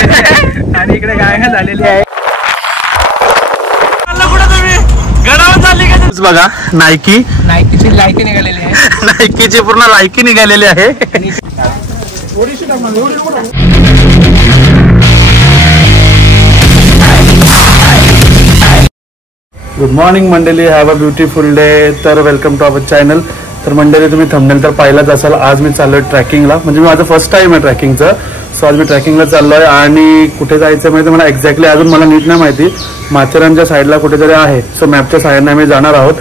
आणि इकडे गाय झालेली आहे. बघा नायकीची लायकी निघालेली आहे. नायकीची पूर्ण लायकी निघालेली आहे. गुड मॉर्निंग मंडळी, हॅव अ ब्युटिफुल डे. तर वेलकम टू अवर चॅनल. तर मंडळी तुम्ही थंबनेल तर पाहिलाच असाल. आज मी चाललोय ट्रॅकिंगला, म्हणजे माझं फर्स्ट टाइम आहे ट्रॅकिंगचं. सो आज मी ट्रॅकिंगला चाललोय आणि कुठे जायचं माहिती मला एक्झॅक्टली अजून मला नीट नाही माहिती. माथेरानच्या साईडला कुठेतरी आहे. सो मॅपच्या साईडने आम्ही जाणार आहोत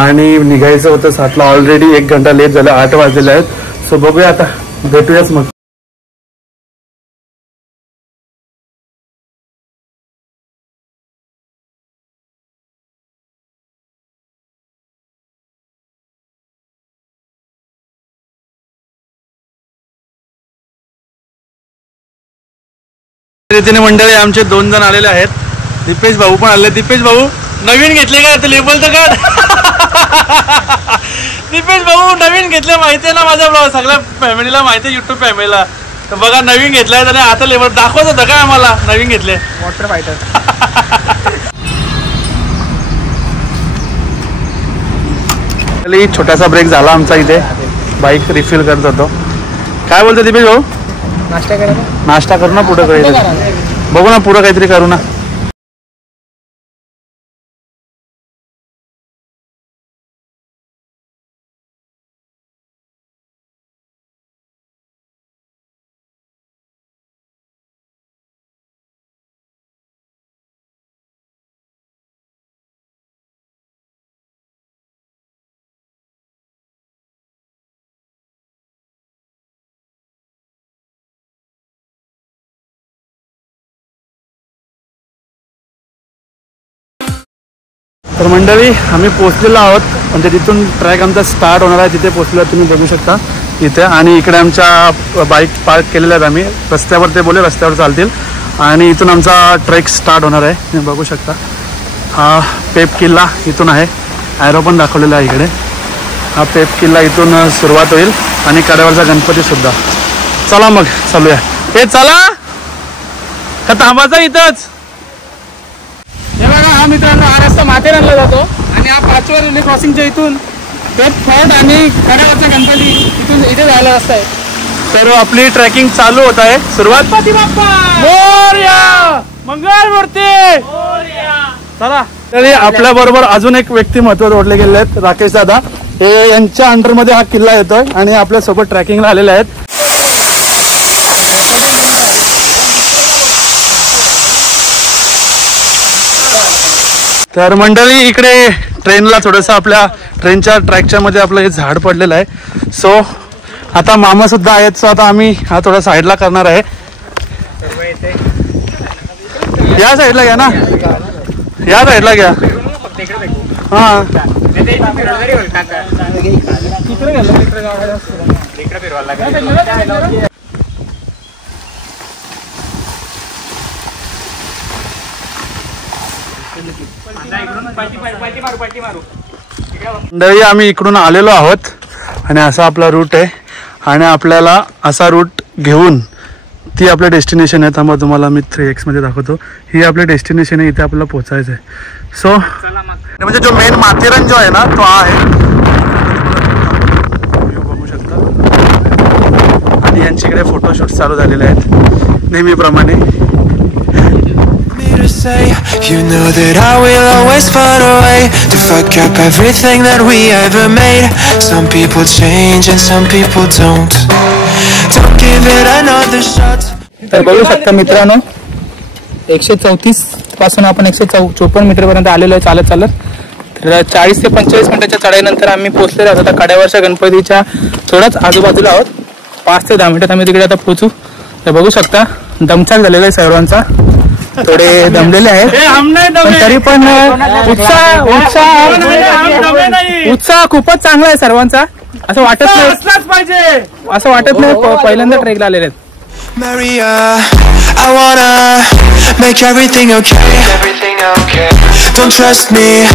आणि निघायचं होतं 7ला. ऑलरेडी 1 घंटा लेट झालं, 8 वाजलेले आहेत. सो बघूया आता, भेटूयाच मग. रीतीने मंडळी आमचे 2 जण आलेले आहेत. दीपेश भाऊ पण आले. दीपेश भाऊ नवीन घेतले का? ते लेबल तर काढ. दीपेश भाऊ नवीन घेतले, माहिती आहे ना माझ्या ब्लॉग, सगळ्या फॅमिलीला माहिती आहे, युट्यूब फॅमिलीला. तर बघा नवीन घेतलाय आणि आता लेबल दाखवत होतं काय आम्हाला नवीन घेतले. Water fighter. छोटासा ब्रेक झाला आमचा इथे, बाईक रिफिल करत होतो. काय बोलतो दीपेश भाऊ? नाश्ता करायला. नाश्ता करू ना, पुढं काही बघू ना, पुढं काहीतरी करू ना. तर मंडळी आम्ही पोहोचलेलो आहोत, म्हणजे तिथून ट्रॅक आमचा स्टार्ट होणार आहे. तिथे पोहोचलेलो तुम्ही बघू शकता इथे. आणि इकडे आमच्या बाईक पार्क केलेल्या आहेत आम्ही रस्त्यावर. ते बोले रस्त्यावर चालतील आणि इथून आमचा ट्रेक स्टार्ट होणार आहे. तुम्ही बघू शकता हा पेप किल्ला इथून आहे. ॲरो पण दाखवलेला आहे इकडे. हा पेप किल्ला इथून सुरुवात होईल आणि कड्यावरचा गणपती सुद्धा. चला मग चालूया. हे चला का थांबायचं इथंच? हे बघा, हा मित्रांनो हा रस्ता माथेरानला जातो आणि हा 5व्या रेल्वे क्रॉसिंगच्या इथून पेप फोर्ट आणि कड्यावरचा गणपती इथून इथे जायला रस्ता आहे. तर आपली ट्रेकिंग चालू होत आहे. सुरुवात गणपती बाप्पा मोरया, मंगळमूर्ती. चला. तरी आपल्या बरोबर अजून एक व्यक्तिमत्व जोडले गेले आहेत, राकेश दादा. हे यांच्या अंडरमध्ये हा किल्ला येतोय आणि आपल्या सोबत ट्रॅकिंगला आलेले आहेत. तर मंडळी इकडे ट्रेनला थोडंसं आपल्या ट्रेनच्या ट्रॅकच्या मध्ये आपलं हे झाड पडलेलं आहे. सो आता मामा सुद्धा आहेत. सो आता आम्ही हा थोडा साईडला करणार आहे. या साईडला घ्या ना, या साईडला घ्या. हा मंडळी आम्ही इकडून आलेलो आहोत आणि असा आपला रूट आहे. आणि आपल्याला असा रूट घेऊन ती आपलं डेस्टिनेशन आहे. थांबा तुम्हाला मी 3x मध्ये दाखवतो. ही आपलं डेस्टिनेशन आहे, इथे आपल्याला पोहोचायचं आहे. सो म्हणजे जो मेन माथेरान जो आहे ना तो आहे, बघू शकता. आणि यांच्याकडे फोटोशूट चालू झालेले आहेत नेहमीप्रमाणे. You know that I will always find a way to fuck up everything that we ever made. Some people change and some people don't. Don't give it another shot. तर बघू शकता मित्रांनो, 134 पासून आपण 154 मीटर पर्यंत आलेलो आहे चालत चालत. तर 40 ते 45 मिनिटाच्या चढाईनंतर आम्ही पोहोचलेलो आहोत. आता कड्यावरच्या गणपतीच्या थोडाच आजूबाजूला आहोत. 5 ते 10 मिनिटात आम्ही तिकडे आता पोहोचू. तर बघू शकता दमछाक झालेला आहे सर्वांचा. थोडे दमलेले आहेत तरी पण उत्साह खूपच चांगला आहे सर्वांचा. असं वाटत नाही, असं वाटत नाही पहिल्यांदा ट्रेकला आलेले आहेत. Maria, I wanna make everything okay. Don't trust me,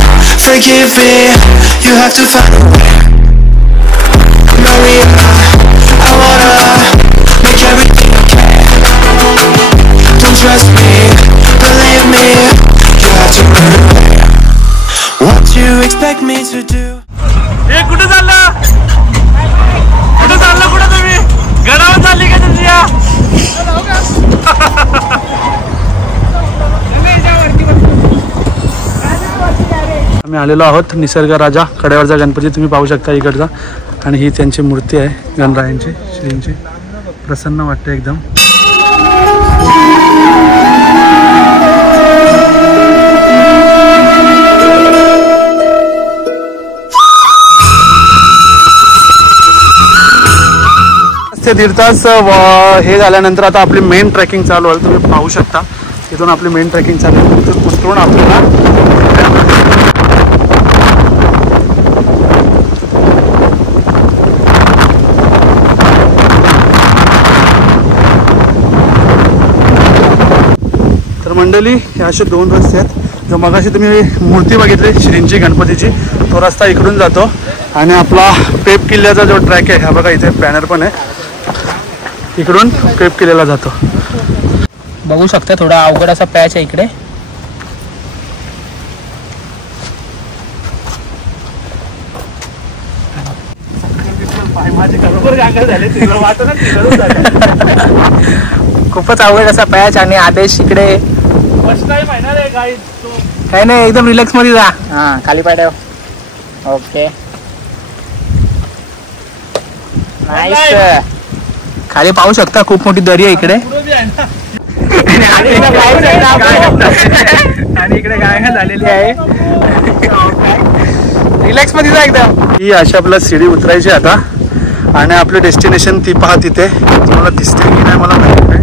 forgive me. You have to find a way. Maria, I wanna make everything okay. आलेलो आहोत निसर्ग राजा कड्यावरचा गणपती तुम्ही पाहू शकता इकडचा. आणि ही त्यांची मूर्ती आहे गणरायांची श्रींची. प्रसन्न वाटते एकदम. ते दीड तास हे झाल्यानंतर आता आपली मेन ट्रेकिंग चालू आहे. तुम्ही पाहू शकता इथून आपली मेन ट्रेकिंग चालू आहे. तिथून उतरून आपल्याला तर मंडळी हे असे 2 रस्ते आहेत. जो मगाशी तुम्ही मूर्ती बघितली श्रींची गणपतीची तो रस्ता इकडून जातो आणि आपला पेप किल्ल्याचा जो ट्रॅक आहे हा बघा इथे बॅनर पण आहे इकडून पेप किल्ल्याला जातो. बघू शकता थोडा अवघड असा पॅच आहे इकडे. खूपच अवघड असा पॅच आणि आदेश इकडे काही नाही एकदम रिलॅक्स मध्ये जा. हा खाली पाय ठेव. Okay nice. खाली पाहू शकता खूप मोठी दरी आहे इकडे. आणि इकडे गाय झालेली आहे. रिलॅक्स मध्ये जा एकदम. ही अशी आपल्याला सीडी उतरायची आता आणि आपलं डेस्टिनेशन ती पहा तिथे तुम्हाला दिसते की नाही मला माहिती नाही.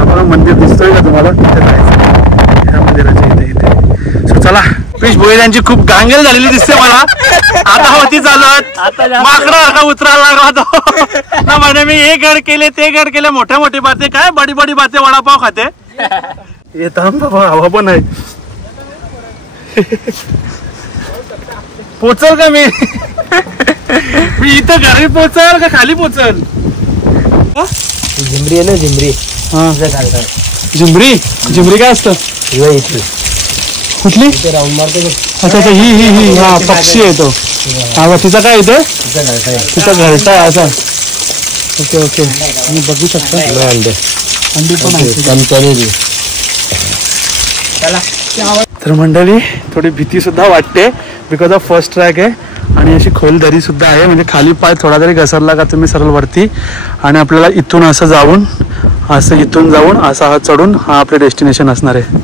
आपलं मंदिर दिसतोय का तुम्हाला तिथे जायचं ह्या मंदिराच्या इथे. सो चला पिश भोईर यांची खूप गांगेल झालेली दिसते मला. आता होती चालत माकडा उतरायला लागला तो ना म्हणे मी हे गड केले ते गड केले मोठे मोठे बाते काय बडी बडी बाते वडापाव खाते. येत बाबा हवा पण आहे. पोचल का मी इथं घरी पोचल का खाली पोचल. झिमरी आहे ना झिमरी. हा झिमरी झिमरी काय असतं कुठली. अच्छा अच्छा ही हा पक्षी आहे तो. हा तिचा काय येतो तिचा घरटा असा. ओके ओके तुम्ही बघू शकता अंडी पण आहे. तर मंडळी थोडी भीती सुद्धा वाटते बिकॉज ऑफ फर्स्ट ट्रॅक आहे आणि अशी खोल दरी सुद्धा आहे. म्हणजे खाली पाय थोडा जरी घसरला का तुम्ही सरळ वरती आणि आपल्याला इथून असं जाऊन असं इथून जाऊन असा हा चढून हा आपले डेस्टिनेशन असणार आहे.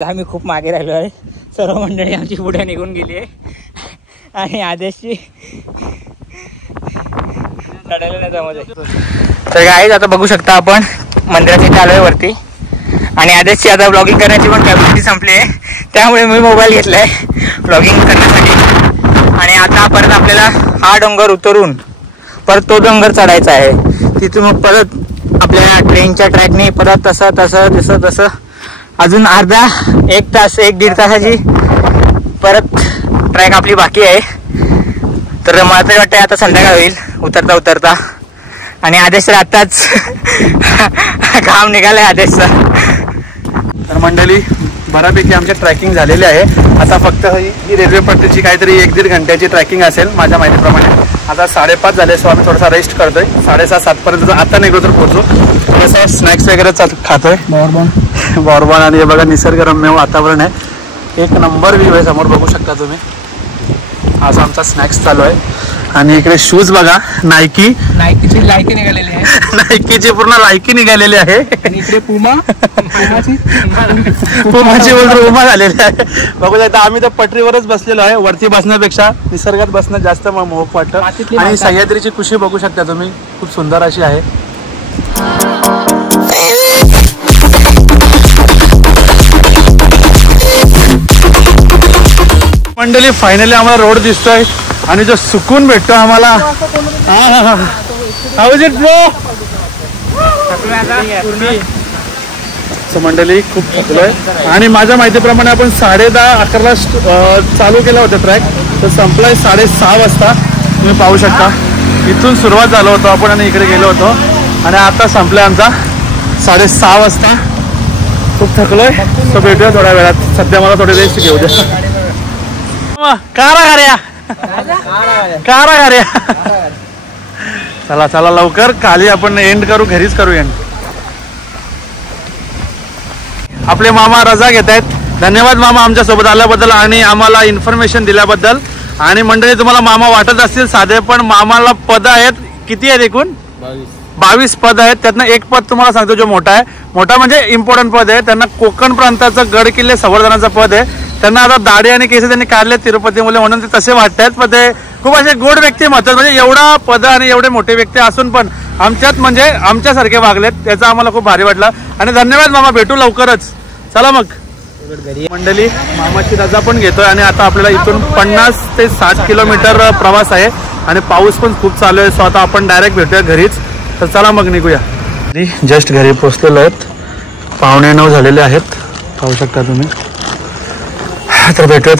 आम्ही खूप मागे राहिलो आहे. सर्व मंडळी आमची पुढे निघून गेली आहे आणि आदेशची चढायला नाही जमत आहे. तर गाईज आता बघू शकता आपण मंदिराच्या इथे आलोय वरती आणि आदेशची आता ब्लॉगिंग करण्याची पण कॅपॅसिटी संपली आहे. त्यामुळे मी मोबाईल घेतलाय ब्लॉगिंग करण्यासाठी. आणि आता परत आपल्याला हा डोंगर उतरून परत तो डोंगर चढायचा आहे. तिथून मग परत आपल्या ट्रेनच्या ट्रॅकने परत तसं अजून अर्धा एक तास 1-1.5 तासाची परत ट्रॅक आपली बाकी आहे. तर मला तरी वाटतं आता संध्याकाळ होईल उतरता आणि आदेश तर आताच घाम निघालाय आदेशचा. तर मंडळी बऱ्यापैकी आमचे ट्रॅकिंग झालेले आहे. आता फक्त ही रेल्वे पट्टीची काहीतरी 1-1.5 घंट्याची ट्रॅकिंग असेल माझ्या माहितीप्रमाणे. आता 5:30 झाले, सो आम्ही थोडासा रेस्ट करतोय. 6:30-7 पर्यंत आता निघलो तर पोहोचू. थोडंसं स्नॅक्स वगैरे खातोय बॉर्बन आणि हे बघा निसर्गरम्य वातावरण आहे. एक नंबर व्ह्यू आहे, समोर बघू शकता तुम्ही. असा आमचा स्नॅक्स चालू आहे. आणि इकडे शूज बघा नायकीची लायकी निघालेली आहे. नायकीची पूर्ण लायकी निघालेली आहे. इकडे पुमाची उमा झालेली आहे. बघू शकता आम्ही तर पटरीवरच बसलेलो आहे. वरती बसण्यापेक्षा निसर्गात बसणं जास्त मोहक वाटतं. आणि सह्याद्रीची कुशी बघू शकता तुम्ही, खूप सुंदर अशी आहे. मंडळी फायनली आम्हाला रोड दिसतोय आणि जो सुकून भेटतो आम्हाला. मंडळी खूप थकलोय आणि माझ्या माहितीप्रमाणे आपण 10:30-11ला चालू केला होता ट्रॅक, तर संपलाय 6:30 वाजता. तुम्ही पाहू शकता इथून सुरुवात झालो होतो आपण आणि इकडे गेलो होतो आणि आता संपलाय आमचा 6:30 वाजता. खूप थकलोय, तर भेटूया थोड्या वेळात. सध्या मला थोडी रेस्ट घेऊ द्या. कारा चला लवकर खाली आपण एंड करू, घरीच करू एंड. आपले मामा रजा घेत आहेत. धन्यवाद मामा आमच्या सोबत आल्याबद्दल आणि आम्हाला इन्फॉर्मेशन दिल्याबद्दल. आणि मंडळी तुम्हाला मामा वाटत असतील साधे, पण मामाला पद आहेत. किती आहेत एकूण? 22 पद आहेत. त्यातनं एक पद तुम्हाला सांगतो जो मोठा आहे. मोठा म्हणजे इम्पॉर्टंट पद आहे. त्यांना कोकण प्रांताचं गड किल्ले संवर्धनाचं पद आहे. त्यांना आता दाढी आणि केस त्यांनी काढले तिरुपती मुले, म्हणून ते तसे वाटतात. पण ते खूप असे गोड व्यक्ती म्हणतात. म्हणजे एवढा पद आणि एवढे मोठे व्यक्ती असून पण आमच्यात म्हणजे आमच्यासारखे वागलेत, त्याचं आम्हाला खूप भारी वाटलं. आणि धन्यवाद मामा, भेटू लवकरच. चला मग मंडळी, मामाची रजा पण घेतोय आणि आता आपल्याला इथून 50 ते 60 किलोमीटर प्रवास आहे आणि पाऊस पण खूप चालू आहे. सो आता आपण डायरेक्ट भेटूया घरीच. तर चला मग निघूया. जस्ट घरी पोहोचलेलो आहेत. 8:45 झालेले आहेत, पाहू शकता तुम्ही. तर भेटूया.